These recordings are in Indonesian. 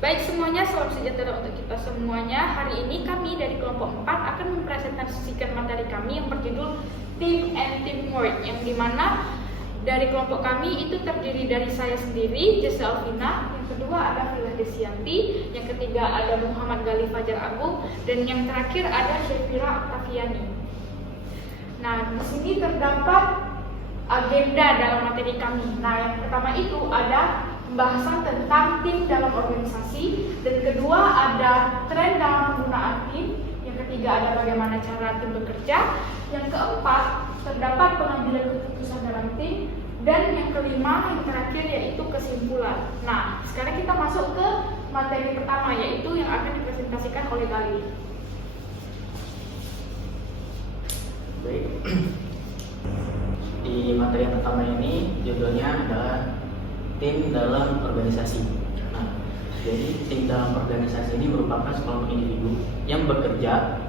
Baik semuanya, salam sejahtera untuk kita semuanya. Hari ini kami dari kelompok 4 akan mempresentasikan materi kami yang berjudul Team and Teamwork, yang dimana dari kelompok kami itu terdiri dari saya sendiri, Jessa Alvina, yang kedua ada Vila Desianti, yang ketiga ada Muhammad Gali Fajar Agung, dan yang terakhir ada Syafira Octaviani. Nah, di sini terdapat agenda dalam materi kami. Nah, yang pertama itu ada pembahasan tentang tim dalam organisasi, dan kedua ada tren dalam penggunaan tim, yang ketiga ada bagaimana cara tim bekerja, yang keempat terdapat pengambilan keputusan dalam tim, dan yang kelima yang terakhir yaitu kesimpulan. Nah, sekarang kita masuk ke materi pertama, yaitu yang akan dipresentasikan oleh Gali. Baik. Di materi yang pertama ini judulnya adalah tim dalam organisasi. Nah, jadi tim dalam organisasi ini merupakan sekelompok individu yang bekerja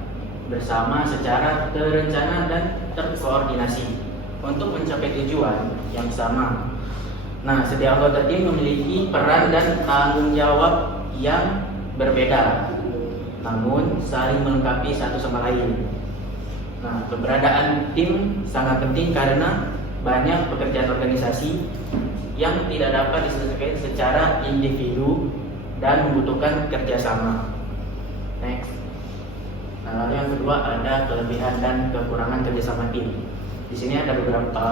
bersama secara terencana dan terkoordinasi untuk mencapai tujuan yang sama. Nah, setiap anggota tim memiliki peran dan tanggung jawab yang berbeda, namun saling melengkapi satu sama lain. Nah, keberadaan tim sangat penting karena banyak pekerjaan organisasi yang tidak dapat diselesaikan secara individu dan membutuhkan kerjasama. Next. Nah, lalu yang kedua ada kelebihan dan kekurangan kerjasama tim. Di sini ada beberapa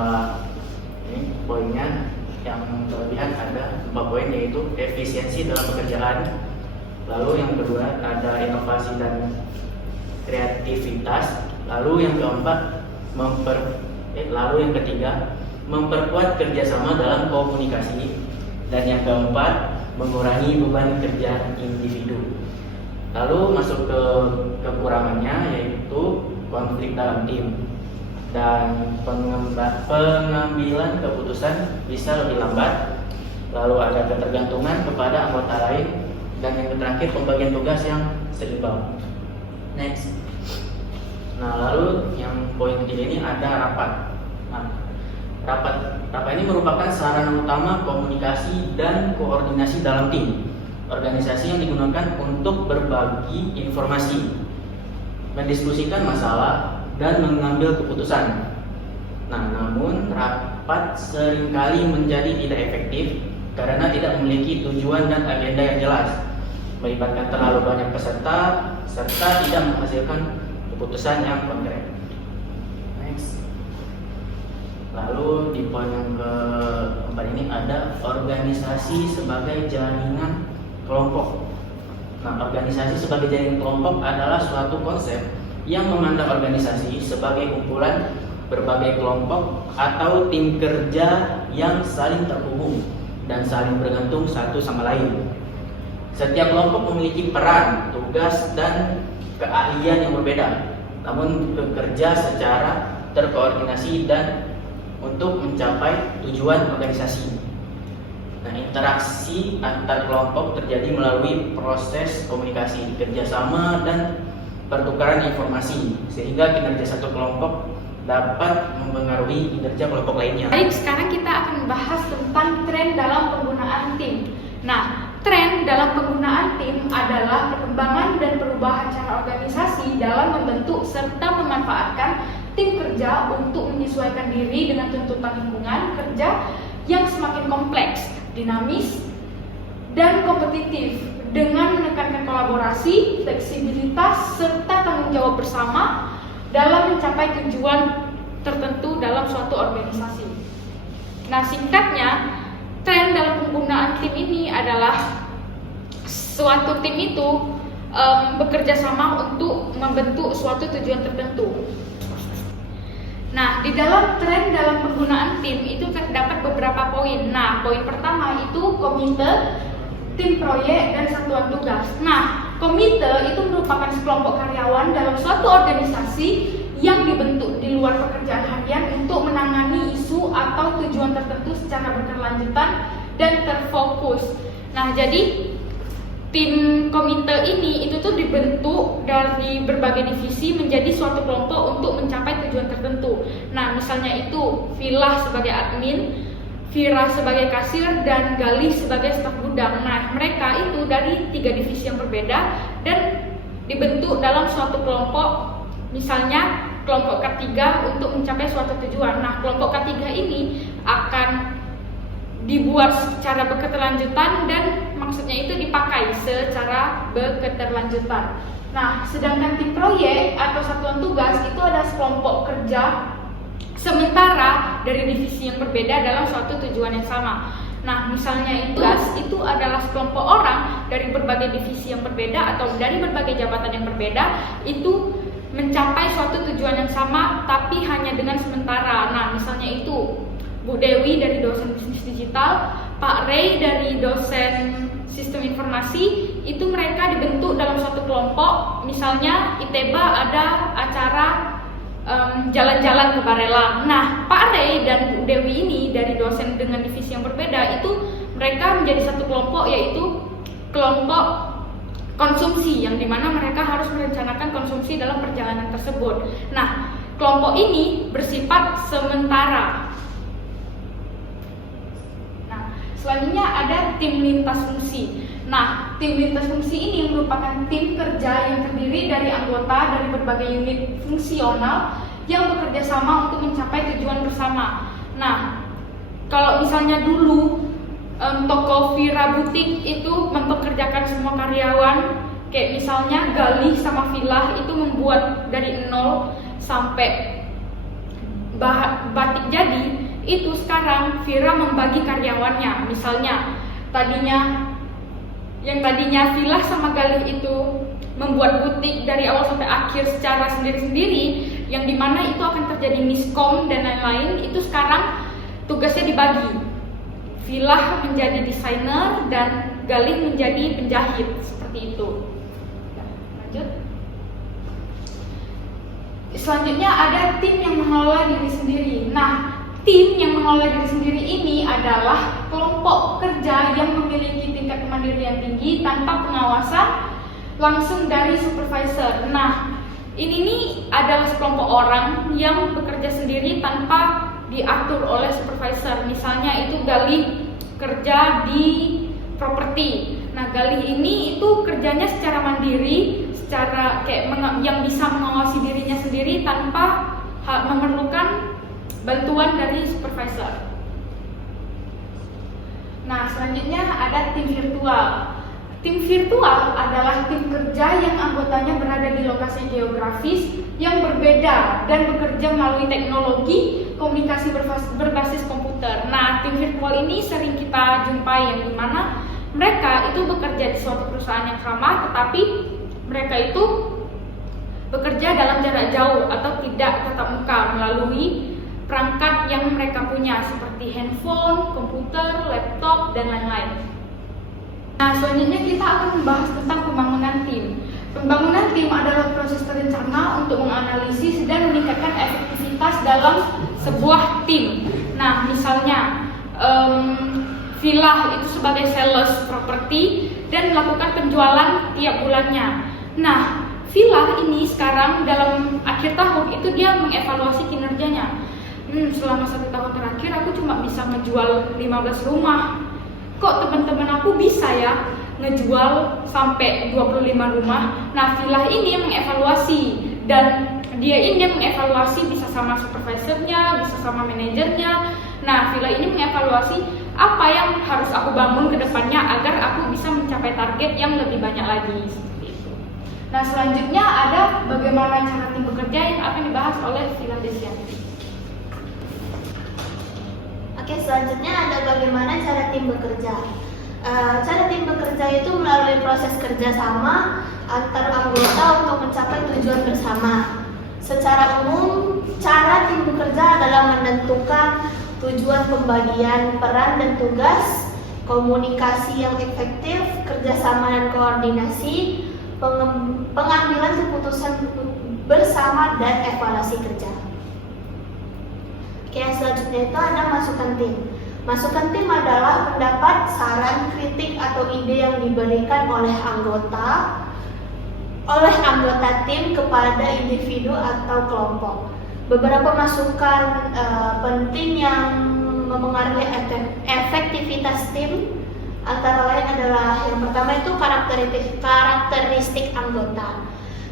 poinnya. Yang kelebihan ada 4 poin, yaitu efisiensi dalam pekerjaan. Lalu yang kedua ada inovasi dan kreativitas. Lalu yang keempat lalu yang ketiga memperkuat kerjasama dalam komunikasi, dan yang keempat mengurangi beban kerja individu. Lalu masuk ke kekurangannya, yaitu konflik dalam tim dan pengambilan keputusan bisa lebih lambat. Lalu ada ketergantungan kepada anggota lain, dan yang terakhir pembagian tugas yang seimbang. Next. Nah, lalu yang poin ketiga ini ada rapat. Nah, rapat ini merupakan sarana utama komunikasi dan koordinasi dalam tim organisasi yang digunakan untuk berbagi informasi, mendiskusikan masalah, dan mengambil keputusan. Nah, namun rapat seringkali menjadi tidak efektif karena tidak memiliki tujuan dan agenda yang jelas, melibatkan terlalu banyak peserta, serta tidak menghasilkan keputusan yang konkret. Next. Lalu di poin yang keempat ini ada organisasi sebagai jaringan kelompok. Nah, organisasi sebagai jaringan kelompok adalah suatu konsep yang memandang organisasi sebagai kumpulan berbagai kelompok atau tim kerja yang saling terhubung dan saling bergantung satu sama lain. Setiap kelompok memiliki peran, tugas, dan keahlian yang berbeda, namun bekerja secara terkoordinasi dan untuk mencapai tujuan organisasi. Nah, interaksi antar kelompok terjadi melalui proses komunikasi, kerjasama, dan pertukaran informasi, sehingga kinerja satu kelompok dapat mempengaruhi kinerja kelompok lainnya. Baik, sekarang kita akan membahas tentang tren dalam penggunaan tim. Nah, tren dalam penggunaan tim adalah perkembangan dan perubahan cara organisasi dalam membentuk serta memanfaatkan tim kerja untuk menyesuaikan diri dengan tuntutan lingkungan kerja yang semakin kompleks, dinamis, dan kompetitif, dengan menekankan kolaborasi, fleksibilitas, serta tanggung jawab bersama dalam mencapai tujuan tertentu dalam suatu organisasi. Nah, singkatnya, tren dalam penggunaan tim ini adalah suatu tim itu bekerja sama untuk membentuk suatu tujuan tertentu. Nah, di dalam tren dalam penggunaan tim itu terdapat beberapa poin. Nah, poin pertama itu komite, tim proyek, dan satuan tugas. Nah, komite itu merupakan sekelompok karyawan dalam suatu organisasi yang dibentuk di luar pekerjaan harian untuk menangani isu atau tujuan tertentu secara berkelanjutan dan terfokus. Nah, jadi tim komite ini itu tuh dibentuk dari berbagai divisi menjadi suatu kelompok untuk mencapai tujuan tertentu. Nah, misalnya itu Vila sebagai admin, Vira sebagai kasir, dan Galih sebagai staf gudang. Nah, mereka itu dari 3 divisi yang berbeda dan dibentuk dalam suatu kelompok, misalnya kelompok K3 untuk mencapai suatu tujuan. Nah, kelompok K3 ini akan dibuat secara berketerlanjutan dan maksudnya itu dipakai secara berketerlanjutan. Nah, sedangkan tim proyek atau satuan tugas itu ada sekelompok kerja sementara dari divisi yang berbeda dalam suatu tujuan yang sama. Nah, misalnya itu adalah sekelompok orang dari berbagai divisi yang berbeda atau dari berbagai jabatan yang berbeda itu mencapai suatu tujuan yang sama tapi hanya dengan sementara. Nah, misalnya itu Bu Dewi dari dosen bisnis digital, Pak Ray dari dosen sistem informasi, itu mereka dibentuk dalam suatu kelompok. Misalnya ITEBA ada acara jalan-jalan ke Barelang. Nah, Pak Ray dan Bu Dewi ini dari dosen dengan divisi yang berbeda itu mereka menjadi satu kelompok, yaitu kelompok konsumsi, yang dimana mereka harus merencanakan konsumsi dalam perjalanan tersebut. Nah, kelompok ini bersifat sementara. Nah, selanjutnya ada tim lintas fungsi. Nah, tim lintas fungsi ini merupakan tim kerja yang terdiri dari anggota dari berbagai unit fungsional yang bekerja sama untuk mencapai tujuan bersama. Nah, kalau misalnya dulu toko Vira Butik itu mempekerjakan semua karyawan, kayak misalnya Galih sama Vila itu membuat dari nol sampai batik jadi, itu sekarang Vira membagi karyawannya. Misalnya yang tadinya Vila sama Galih itu membuat butik dari awal sampai akhir secara sendiri-sendiri, yang dimana itu akan terjadi miskom dan lain-lain, itu sekarang tugasnya dibagi. Vila menjadi desainer dan Galih menjadi penjahit, seperti itu. Lanjut. Selanjutnya ada tim yang mengelola diri sendiri. Nah, tim yang mengelola diri sendiri ini adalah kelompok kerja yang memiliki tingkat kemandirian tinggi tanpa pengawasan langsung dari supervisor. Nah, ini nih adalah sekelompok orang yang bekerja sendiri tanpa diatur oleh supervisor. Misalnya itu Galih kerja di properti. Nah, Galih ini itu kerjanya secara mandiri, secara kayak yang bisa mengawasi dirinya sendiri tanpa memerlukan bantuan dari supervisor. Nah, selanjutnya ada tim virtual. Tim virtual adalah tim kerja yang anggotanya berada di lokasi geografis yang berbeda dan bekerja melalui teknologi komunikasi berbasis komputer. Nah, tim virtual ini sering kita jumpai, yang dimana mereka itu bekerja di suatu perusahaan yang sama, tetapi mereka itu bekerja dalam jarak jauh atau tidak tatap muka melalui perangkat yang mereka punya seperti handphone, komputer, laptop, dan lain-lain. Nah, selanjutnya kita akan membahas tentang pembangunan tim. Pembangunan tim adalah proses terencana untuk menganalisis dan meningkatkan efektivitas dalam sebuah tim. Nah, misalnya Villa itu sebagai sales properti dan melakukan penjualan tiap bulannya. Nah, Villa ini sekarang dalam akhir tahun itu dia mengevaluasi kinerjanya. Selama 1 tahun terakhir aku cuma bisa ngejual 15 rumah. Kok teman-teman aku bisa ya ngejual sampai 25 rumah? Nah, Villa ini mengevaluasi, dan dia ini mengevaluasi bisa sama supervisornya, bisa sama manajernya. Nah, Villa ini mengevaluasi apa yang harus aku bangun ke depannya agar aku bisa mencapai target yang lebih banyak lagi. Seperti itu. Nah, selanjutnya ada bagaimana cara tim bekerja yang akan dibahas oleh Villa Desianti. Oke, selanjutnya ada bagaimana cara tim bekerja. Cara tim bekerja itu melalui proses kerjasama antar anggota untuk mencapai tujuan bersama. Secara umum, cara tim bekerja adalah menentukan tujuan pembagian peran dan tugas, komunikasi yang efektif, kerjasama dan koordinasi, pengambilan keputusan bersama, dan evaluasi kerja. Oke, selanjutnya itu ada masukan tim. Masukan tim adalah pendapat, saran, kritik, atau ide yang diberikan oleh anggota tim kepada individu atau kelompok. Beberapa masukan penting yang mempengaruhi efektivitas tim antara lain adalah yang pertama itu karakteristik anggota.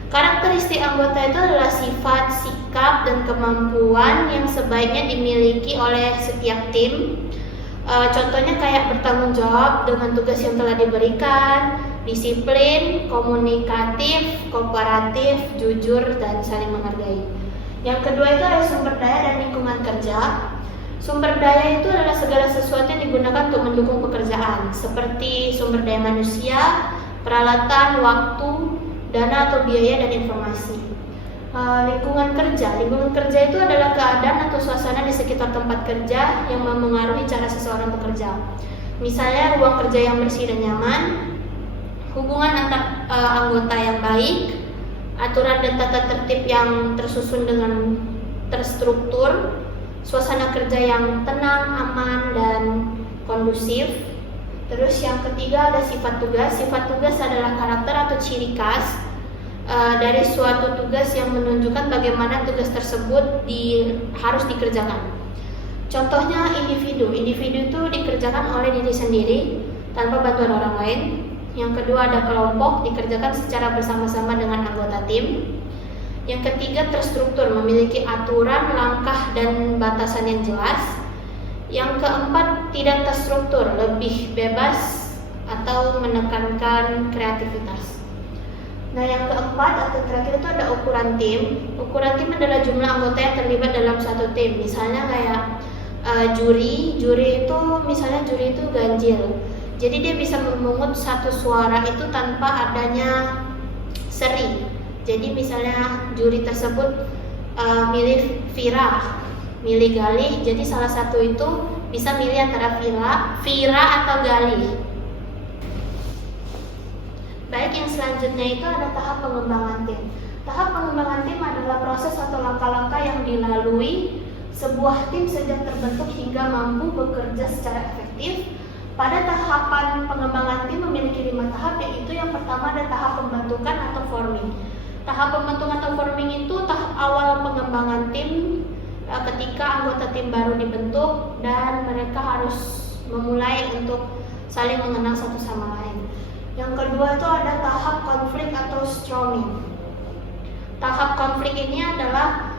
Karakteristik anggota itu adalah sifat, sikap, dan kemampuan yang sebaiknya dimiliki oleh setiap tim. Contohnya kayak bertanggung jawab dengan tugas yang telah diberikan, disiplin, komunikatif, kooperatif, jujur, dan saling menghargai. Yang kedua itu adalah sumber daya dan lingkungan kerja. Sumber daya itu adalah segala sesuatu yang digunakan untuk mendukung pekerjaan, seperti sumber daya manusia, peralatan, waktu, dana atau biaya, dan informasi. Lingkungan kerja itu adalah keadaan atau suasana di sekitar tempat kerja yang memengaruhi cara seseorang bekerja. Misalnya ruang kerja yang bersih dan nyaman, hubungan antar anggota yang baik, aturan dan tata tertib yang tersusun dengan terstruktur, suasana kerja yang tenang, aman, dan kondusif. Terus yang ketiga ada sifat tugas. Sifat tugas adalah karakter atau ciri khas dari suatu tugas yang menunjukkan bagaimana tugas tersebut harus dikerjakan. Contohnya individu itu dikerjakan oleh diri sendiri tanpa bantuan orang lain. Yang kedua ada kelompok, dikerjakan secara bersama-sama dengan anggota tim. Yang ketiga terstruktur, memiliki aturan, langkah, dan batasan yang jelas. Yang keempat tidak terstruktur, lebih bebas atau menekankan kreativitas. Nah, yang keempat atau terakhir itu ada ukuran tim. Ukuran tim adalah jumlah anggota yang terlibat dalam satu tim. Misalnya kayak juri itu ganjil. Jadi dia bisa memungut satu suara itu tanpa adanya seri. Jadi misalnya juri tersebut milih Vira, milih Galih. Jadi salah satu itu bisa milih antara Vira atau Galih. Baik, yang selanjutnya itu ada tahap pengembangan tim. Tahap pengembangan tim adalah proses atau langkah-langkah yang dilalui sebuah tim sejak terbentuk hingga mampu bekerja secara efektif. Pada tahapan pengembangan tim memiliki 5 tahap, yaitu yang pertama ada tahap pembentukan atau forming. Tahap pembentukan atau forming itu tahap awal pengembangan tim ketika anggota tim baru dibentuk dan mereka harus memulai untuk saling mengenal satu sama lain. Yang kedua itu ada tahap konflik atau storming. Tahap konflik ini adalah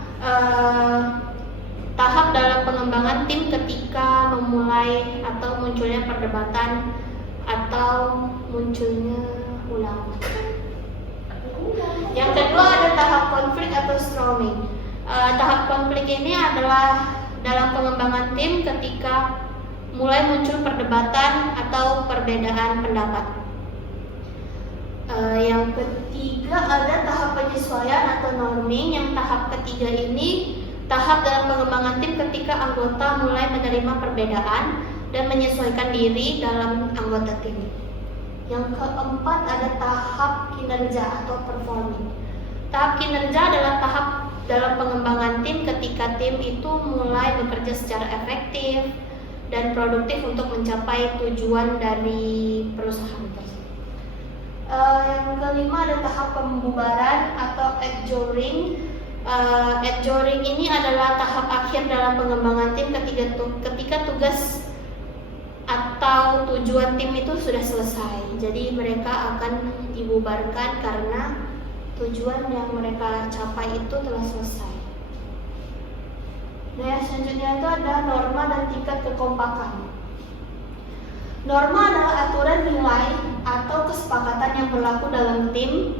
tahap dalam pengembangan tim ketika memulai atau munculnya perdebatan atau munculnya ulang. Yang kedua ada tahap konflik atau storming. Tahap konflik ini adalah dalam pengembangan tim ketika mulai muncul perdebatan atau perbedaan pendapat. Yang ketiga ada tahap penyesuaian atau norming. Yang tahap ketiga ini tahap dalam pengembangan tim ketika anggota mulai menerima perbedaan dan menyesuaikan diri dalam anggota tim. Yang keempat ada tahap kinerja atau performing. Tahap kinerja adalah tahap dalam pengembangan tim ketika tim itu mulai bekerja secara efektif dan produktif untuk mencapai tujuan dari perusahaan tersebut. Yang kelima ada tahap pembubaran atau adjourning. Adjourning ini adalah tahap akhir dalam pengembangan tim ketika tugas atau tujuan tim itu sudah selesai. Jadi mereka akan dibubarkan karena tujuan yang mereka capai itu telah selesai. Nah, yang selanjutnya itu ada norma dan tingkat kekompakan. Norma adalah aturan nilai atau kesepakatan yang berlaku dalam tim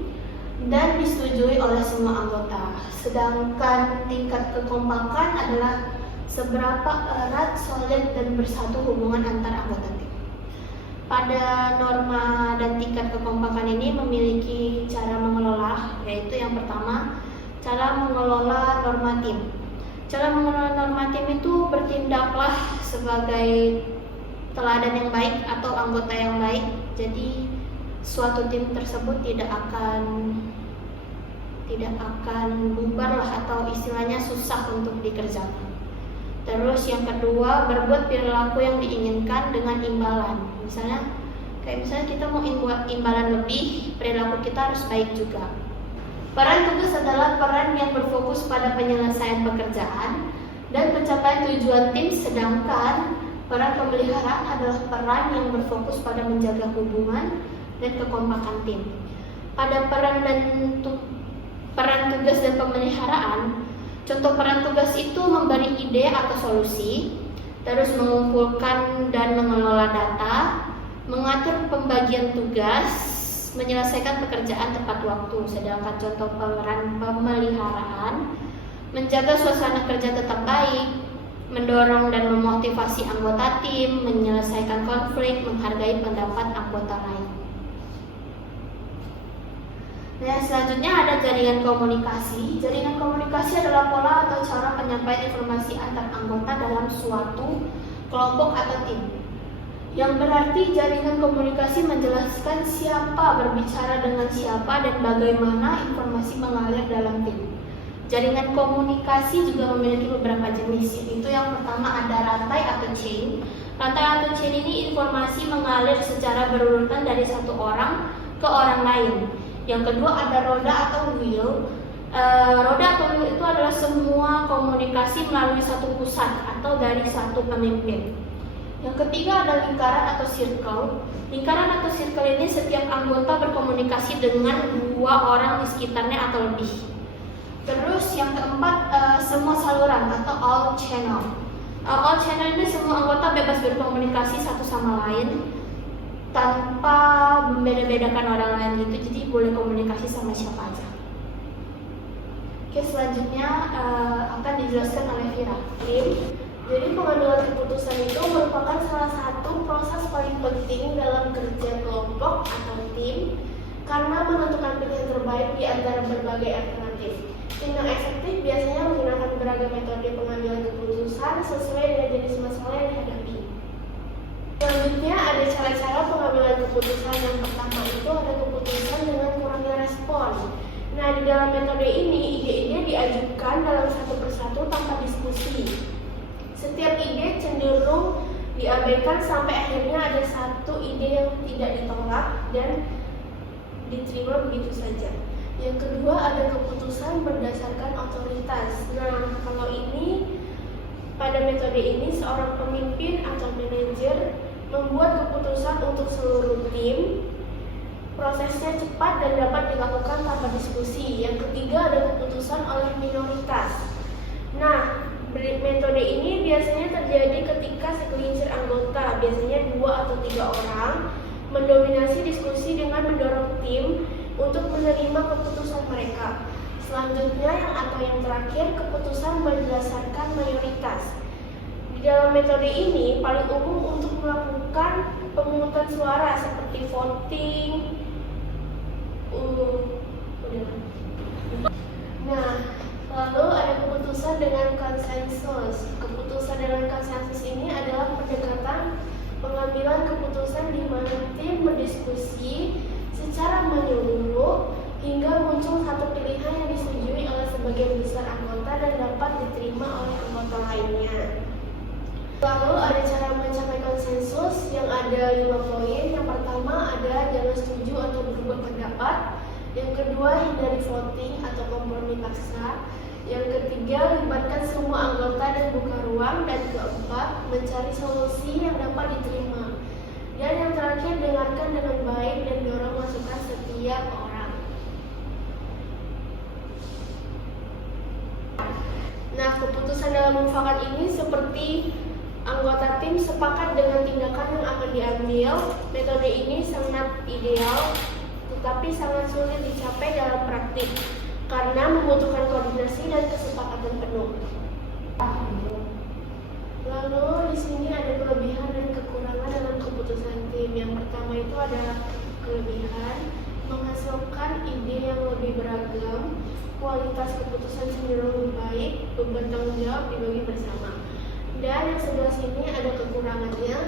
dan disetujui oleh semua anggota. Sedangkan tingkat kekompakan adalah seberapa erat, solid, dan bersatu hubungan antar anggota tim. Pada norma dan tingkat kekompakan ini memiliki cara mengelola, yaitu yang pertama, cara mengelola norma tim. Cara mengelola norma tim itu bertindaklah sebagai teladan yang baik atau anggota yang baik. Jadi suatu tim tersebut tidak akan bubar lah, atau istilahnya susah untuk dikerjakan. Terus yang kedua, berbuat perilaku yang diinginkan dengan imbalan. Misalnya kita mau imbalan lebih, perilaku kita harus baik juga. Peran tugas adalah peran yang berfokus pada penyelesaian pekerjaan dan pencapaian tujuan tim, sedangkan peran pemeliharaan adalah peran yang berfokus pada menjaga hubungan dan kekompakan tim. Pada peran tugas dan pemeliharaan, contoh peran tugas itu memberi ide atau solusi, terus mengumpulkan dan mengelola data, mengatur pembagian tugas, menyelesaikan pekerjaan tepat waktu. Sedangkan contoh peran pemeliharaan, menjaga suasana kerja tetap baik, mendorong dan memotivasi anggota tim, menyelesaikan konflik, menghargai pendapat anggota lain. Nah, selanjutnya ada jaringan komunikasi. Jaringan komunikasi adalah pola atau cara penyampaian informasi antar anggota dalam suatu kelompok atau tim. Yang berarti jaringan komunikasi menjelaskan siapa berbicara dengan siapa dan bagaimana informasi mengalir dalam tim. Jaringan komunikasi juga memiliki beberapa jenis, yaitu yang pertama ada rantai atau chain. Rantai atau chain ini informasi mengalir secara berurutan dari satu orang ke orang lain. Yang kedua ada roda atau wheel. Roda atau wheel itu adalah semua komunikasi melalui satu pusat atau dari satu pemimpin. Yang ketiga ada lingkaran atau circle. Lingkaran atau circle ini setiap anggota berkomunikasi dengan dua orang di sekitarnya atau lebih. Terus yang keempat semua saluran atau all channel. All channel ini semua anggota bebas berkomunikasi satu sama lain tanpa membeda-bedakan orang lain gitu, jadi boleh komunikasi sama siapa aja. Oke, selanjutnya akan dijelaskan oleh Vira. Jadi pengambilan keputusan itu merupakan salah satu proses paling penting dalam kerja kelompok atau tim karena menentukan pilihan terbaik di antara berbagai alternatif. Tim yang efektif biasanya menggunakan beragam metode pengambilan keputusan sesuai dengan jenis masalah yang dihadapi. Selanjutnya ada cara-cara pengambilan keputusan. Yang pertama itu ada keputusan dengan kurangnya respon. Nah, di dalam metode ini ide-ide diajukan dalam satu persatu tanpa diskusi. Setiap ide cenderung diabaikan sampai akhirnya ada satu ide yang tidak ditolak dan diterima begitu saja. Yang kedua ada keputusan berdasarkan otoritas. Nah, kalau ini pada metode ini seorang pemimpin atau manajer membuat keputusan untuk seluruh tim. Prosesnya cepat dan dapat dilakukan tanpa diskusi. Yang ketiga ada keputusan oleh minoritas. Nah, metode ini biasanya terjadi ketika segelintir anggota, biasanya 2 atau 3 orang, mendominasi diskusi dengan mendorong tim untuk menerima keputusan mereka. Selanjutnya yang terakhir keputusan berdasarkan mayoritas. Di dalam metode ini paling umum untuk melakukan pemungutan suara seperti voting. Nah, lalu ada keputusan dengan konsensus. Keputusan dengan konsensus ini adalah pendekatan pengambilan keputusan di mana tim berdiskusi secara menyeluruh hingga muncul satu pilihan yang disetujui oleh sebagian besar anggota dan dapat diterima oleh anggota lainnya. Lalu ada cara mencapai konsensus yang ada 5 poin. Yang pertama ada jangan setuju atau berubah pendapat. Yang kedua hindari voting atau kompromi paksa. Yang ketiga libatkan semua anggota dan buka ruang. Dan keempat mencari solusi yang dapat diterima. Dan yang terakhir dengarkan dengan baik dan dorong masukan setiap orang. Nah, keputusan dalam mufakat ini seperti anggota tim sepakat dengan tindakan yang akan diambil. Metode ini sangat ideal, tetapi sangat sulit dicapai dalam praktik karena membutuhkan koordinasi dan kesepakatan penuh. Lalu di sini ada kelebihan dan kekurangan dalam keputusan tim. Yang pertama itu ada kelebihan, menghasilkan ide yang lebih beragam, kualitas keputusan cenderung lebih baik, beban tanggung jawab dibagi bersama. Dan yang sebelah sini ada kekurangannya.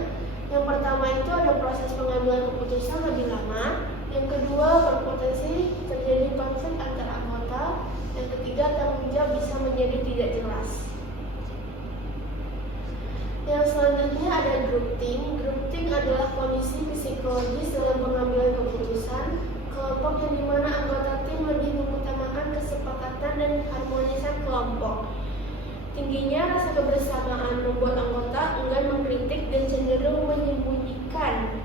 Yang pertama itu ada proses pengambilan keputusan lebih lama. Yang kedua berpotensi terjadi konflik antar anggota. Yang ketiga tanggung jawab bisa menjadi tidak jelas. Yang selanjutnya ada grouping. Grouping adalah kondisi psikologis dalam pengambilan keputusan. Kelompok yang dimana anggota tim lebih mengutamakan kesepakatan dan harmonisan kelompok. Tim Tingginya rasa kebersamaan membuat anggota enggan mengkritik dan cenderung menyembunyikan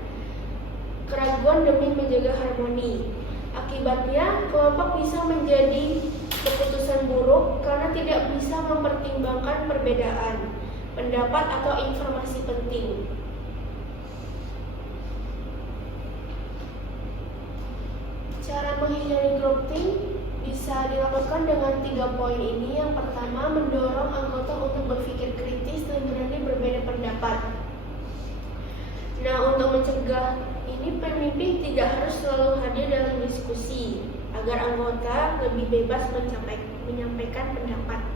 keraguan demi menjaga harmoni. Akibatnya, kelompok bisa menjadi keputusan buruk karena tidak bisa mempertimbangkan perbedaan pendapat atau informasi penting. Cara menghindari groupthink bisa dilakukan dengan 3 poin ini. Yang pertama, mendorong anggota untuk berpikir kritis dan berani berbeda pendapat. Nah, untuk mencegah ini, pemimpin tidak harus selalu hadir dalam diskusi agar anggota lebih bebas menyampaikan pendapat.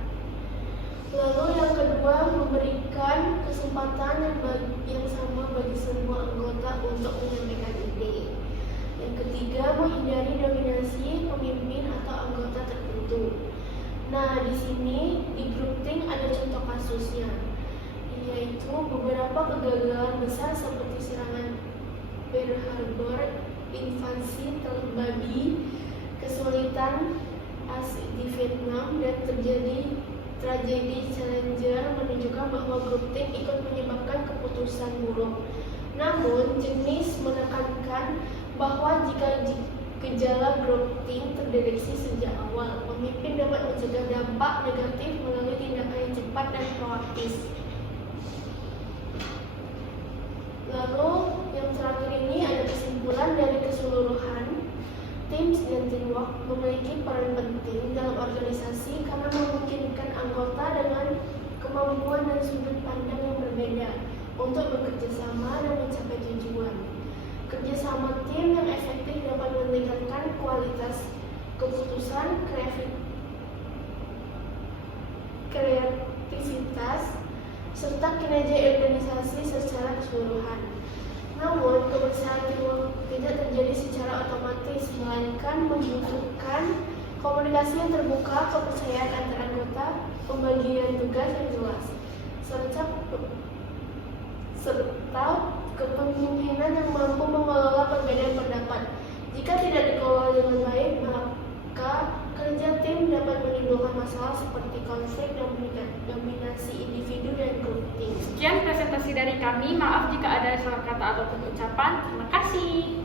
Lalu yang kedua, memberikan kesempatan yang sama bagi semua anggota untuk menyampaikan ide. Yang ketiga, menghindari dominasi pemimpin atau anggota tertentu. Nah, di sini di groupthink ada contoh kasusnya, yaitu beberapa kegagalan besar seperti serangan Pearl Harbor, invasi teluk babi, kesulitan di Vietnam, dan terjadi tragedi Challenger menunjukkan bahwa groupthink ikut menyebabkan keputusan buruk. Namun, jenis menekankan bahwa jika gejala groupthink terdeteksi sejak awal, pemimpin dapat mencegah dampak negatif melalui tindakan yang cepat dan proaktif. Lalu yang terakhir ini ada kesimpulan dari keseluruhan. Teams dan teamwork memiliki peran penting dalam organisasi karena memungkinkan anggota dengan kemampuan dan sudut pandang yang berbeda untuk bekerja sama dan mencapai tujuan. Kerjasama tim yang efektif dapat meningkatkan kualitas keputusan, kreativitas, serta kinerja organisasi secara keseluruhan. Namun, keberhasilan teamwork tidak terjadi secara otomatis, melainkan membutuhkan komunikasi yang terbuka, kepercayaan antar anggota, pembagian tugas yang jelas, serta kepemimpinan yang mampu mengelola perbedaan pendapat. Jika tidak dikelola dengan baik, maka kerja tim dapat menimbulkan masalah seperti konflik dan dominasi individu dan grup tim. Sekian presentasi dari kami. Maaf jika ada salah kata ataupun ucapan. Terima kasih.